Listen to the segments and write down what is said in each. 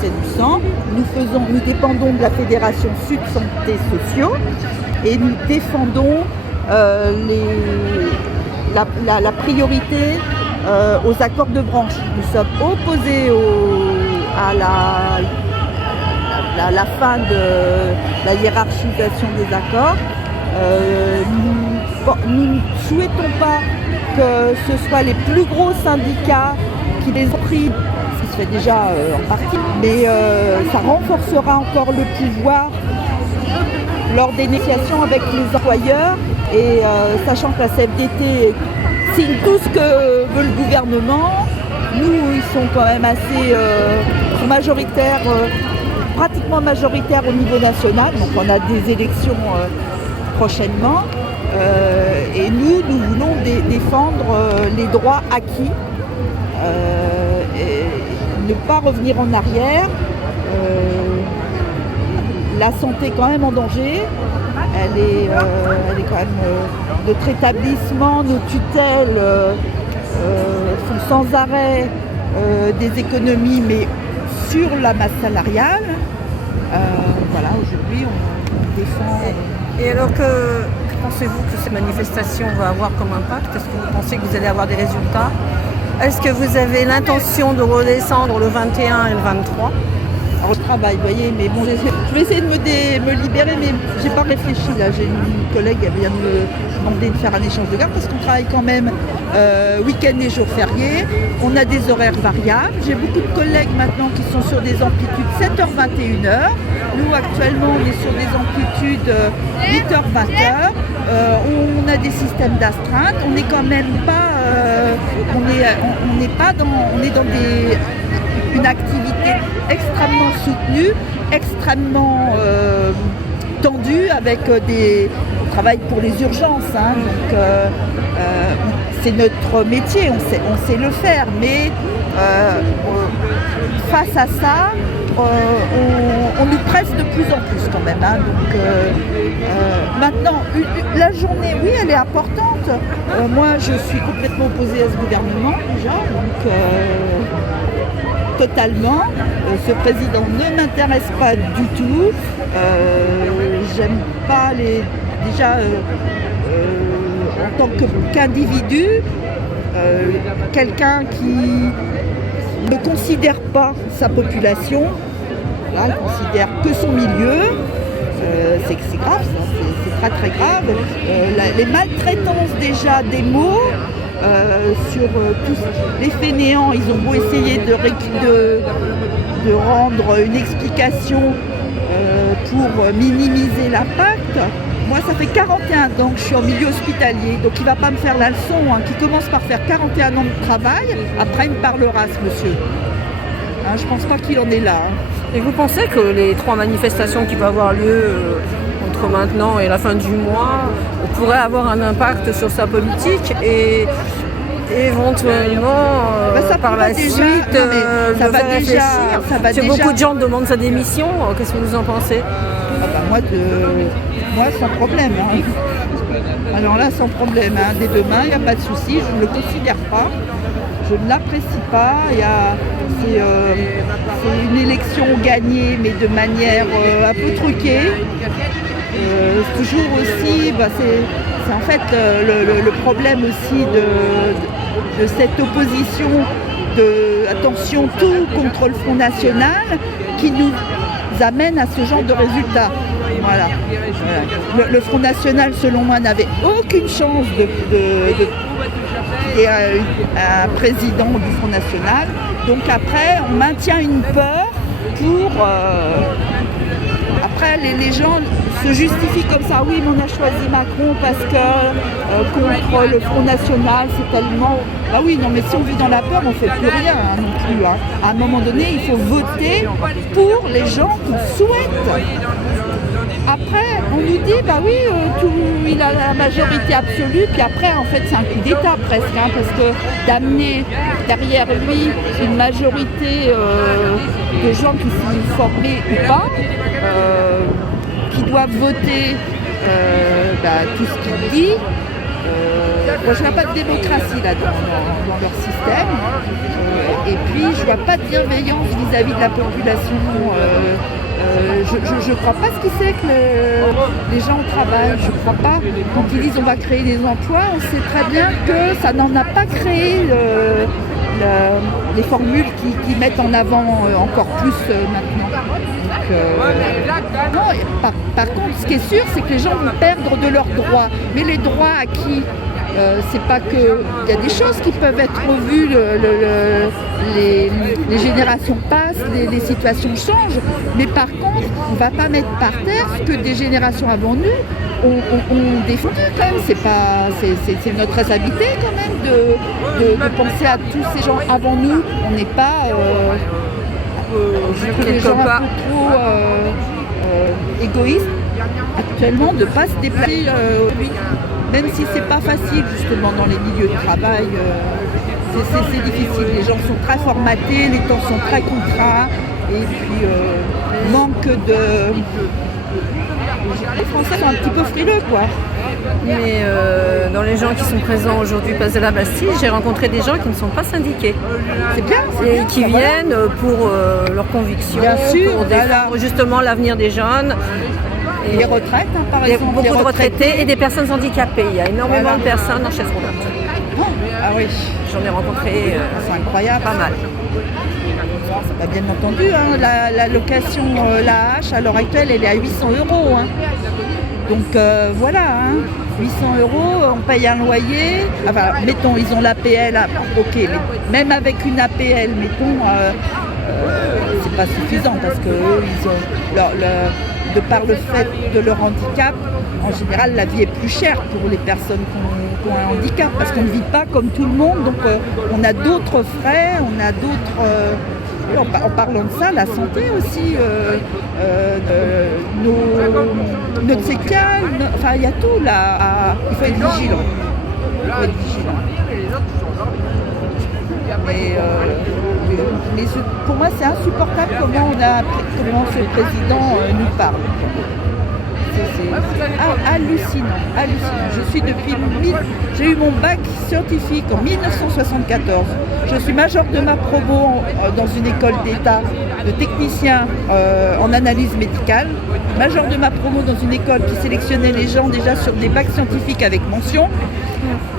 c'est du sang. Nous dépendons de la Fédération Sud Santé Sociaux et nous défendons la priorité aux accords de branche. Nous sommes opposés à la fin de la hiérarchisation des accords. Nous ne souhaitons pas que ce soit les plus gros syndicats qui les ont pris, ce qui se fait déjà en partie, mais ça renforcera encore le pouvoir lors des négociations avec les employeurs et sachant que la CFDT signe tout ce que veut le gouvernement, nous ils sont quand même assez majoritaires, pratiquement majoritaires au niveau national, donc on a des élections prochainement. Et nous voulons défendre les droits acquis, et ne pas revenir en arrière. La santé est quand même en danger. Elle est quand même notre établissement, nos tutelles font sans arrêt des économies, mais sur la masse salariale. Voilà, aujourd'hui on défend. Et alors que pensez-vous que cette manifestation va avoir comme impact? Est-ce que vous pensez que vous allez avoir des résultats? Est-ce que vous avez l'intention de redescendre le 21 et le 23? Alors je travaille, vous voyez, mais bon, je vais essayer de me libérer, mais j'ai pas réfléchi là. J'ai une collègue, elle vient de me demander de faire un échange de garde parce qu'on travaille quand même week-end et jours fériés. On a des horaires variables. J'ai beaucoup de collègues maintenant qui sont sur des amplitudes 7h-21h. Nous actuellement on est sur des amplitudes 8h-20h. On a des systèmes d'astreinte. On n'est quand même pas, on est dans une activité extrêmement soutenue, extrêmement tendue avec on travaille pour les urgences, hein, donc c'est notre métier, on sait le faire, mais face à ça, on nous presse de plus en plus quand même. Hein, donc maintenant, la journée, oui, elle est importante. Moi, je suis complètement opposée à ce gouvernement déjà, donc totalement. Ce président ne m'intéresse pas du tout. J'aime pas déjà en tant qu'individu, quelqu'un qui ne considère pas sa population, là, il considère que son milieu. C'est grave, ça, c'est très très grave. Les maltraitances déjà des mots. Sur tous les fainéants, ils ont beau essayer de rendre une explication pour minimiser l'impact. Moi, ça fait 41 ans que je suis en milieu hospitalier, donc il ne va pas me faire la leçon, hein, qui commence par faire 41 ans de travail. Après, il me parlera, ce monsieur. Hein, je ne pense pas qu'il en est là. Hein. Et vous pensez que les 3 manifestations qui vont avoir lieu entre maintenant et la fin du mois pourraient avoir un impact sur sa politique et éventuellement par la suite ça va réfléchir? Beaucoup de gens demandent sa démission. Qu'est-ce que vous en pensez? Moi sans problème. Hein. Alors là, sans problème. Hein. Dès demain, il n'y a pas de souci. Je ne le considère pas. Je ne l'apprécie pas. C'est une élection gagnée, mais de manière un peu truquée. Toujours aussi, c'est en fait le problème aussi de cette opposition de attention tout contre le Front National qui nous amène à ce genre de résultats. Voilà. Le Front National, selon moi, n'avait aucune chance et un président du Front National. Donc après, on maintient une peur pour... Après, les gens se justifient comme ça. Oui, mais on a choisi Macron parce que contre le Front National, c'est tellement... Bah oui, non, mais si on vit dans la peur, on ne fait plus rien hein, non plus. Hein. À un moment donné, il faut voter pour les gens qu'on souhaite. Après, on nous dit, bah oui, il a la majorité absolue, puis après, en fait, c'est un coup d'État presque, hein, parce que d'amener derrière lui une majorité de gens qui sont formés ou pas, qui doivent voter tout ce qu'il dit, Moi, je vois pas de démocratie là dans leur système. Et puis, je vois pas de bienveillance vis-à-vis de la population. Je ne crois pas ce qui c'est que les gens travaillent. Je ne crois pas. Quand ils disent on va créer des emplois, on sait très bien que ça n'en a pas créé les formules qui mettent en avant encore plus maintenant. Donc, non, par contre, ce qui est sûr, c'est que les gens vont perdre de leurs droits. Mais les droits acquis, c'est pas que. Il y a des choses qui peuvent être revues, les générations passent, les situations changent, mais par contre, on ne va pas mettre par terre ce que des générations avant nous ont défendu quand même. C'est notre responsabilité quand même de penser à tous ces gens avant nous. On n'est pas des gens un peu trop égoïstes actuellement de ne pas se déplacer. Même si c'est pas facile justement dans les milieux de travail, c'est difficile. Les gens sont très formatés, les temps sont très contraints et puis manque de... Les Français sont un petit peu frileux quoi. Mais dans les gens qui sont présents aujourd'hui place de la Bastille, j'ai rencontré des gens qui ne sont pas syndiqués. C'est bien, et qui viennent pour leurs convictions, bien sûr, pour défendre justement l'avenir des jeunes. Et les retraites, hein, par exemple. Beaucoup de retraités et des personnes handicapées. Il y a énormément de personnes en chaise roulante. Ah oui. J'en ai rencontré c'est incroyable. Pas mal. Bah, bien entendu, hein, la location, la hache, à l'heure actuelle, elle est à 800 €. Hein. Donc voilà, hein, 800 €, on paye un loyer. Enfin, mettons, ils ont l'APL, ok, mais même avec une APL, mettons, c'est pas suffisant parce que ils ont de par le fait de leur handicap, en général, la vie est plus chère pour les personnes qui ont un handicap parce qu'on ne vit pas comme tout le monde. Donc, on a d'autres frais, on a d'autres... En parlant de ça, la santé aussi, notre séquelle, enfin, il y a tout là. Il faut être vigilant. Mais pour moi, c'est insupportable comment ce président nous parle. C'est hallucinant. J'ai eu mon bac scientifique en 1974. Je suis major de ma promo dans une école d'État de technicien en analyse médicale. Major de ma promo dans une école qui sélectionnait les gens déjà sur des bacs scientifiques avec mention.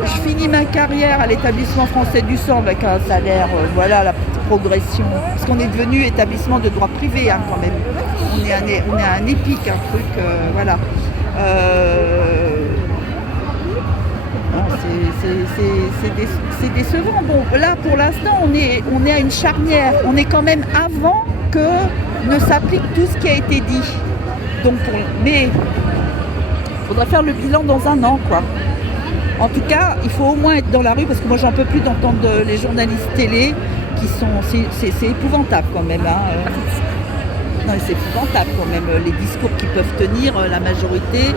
Je finis ma carrière à l'établissement français du sang avec un salaire, voilà la petite progression. Parce qu'on est devenu établissement de droit privé hein, quand même. On est un EPIC, un truc, voilà. C'est décevant. Bon, là pour l'instant on est à une charnière. On est quand même avant que ne s'applique tout ce qui a été dit. Donc, mais il faudrait faire le bilan dans un an, quoi. En tout cas, il faut au moins être dans la rue parce que moi j'en peux plus d'entendre les journalistes télé qui sont... C'est épouvantable quand même. Hein. Non, c'est épouvantable quand même, les discours qu'ils peuvent tenir, la majorité.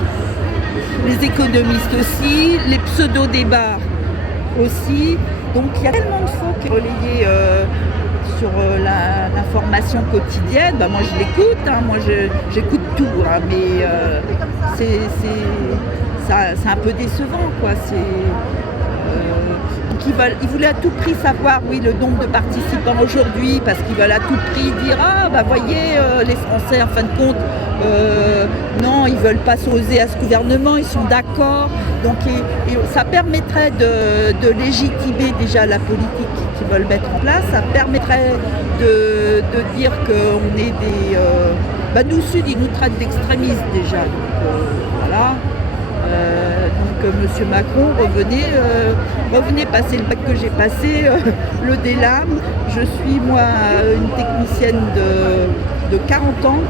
Les économistes aussi, les pseudo-débats aussi. Donc il y a tellement de faux qui sont relayés sur l'information quotidienne. Bah, moi je l'écoute, hein, moi j'écoute tout, hein, mais c'est un peu décevant, quoi. Ils voulaient à tout prix savoir, oui, le nombre de participants aujourd'hui, parce qu'ils veulent à tout prix dire voyez, les Français, en fin de compte, non, ils ne veulent pas s'opposer à ce gouvernement, ils sont d'accord. Donc, et ça permettrait de légitimer déjà la politique qu'ils veulent mettre en place. Ça permettrait de dire qu'on est des... nous, Sud, ils nous traitent d'extrémistes déjà. Donc, voilà. Donc M. Macron, revenez passer le bac que j'ai passé, le DELAM. Je suis moi une technicienne de 40 ans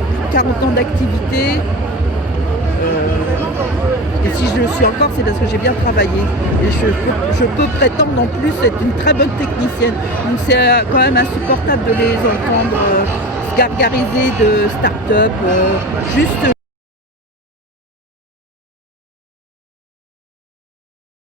d'activité. Et si je le suis encore, c'est parce que j'ai bien travaillé. Et je peux prétendre en plus être une très bonne technicienne. Donc c'est quand même insupportable de les entendre se gargariser de start-up. Juste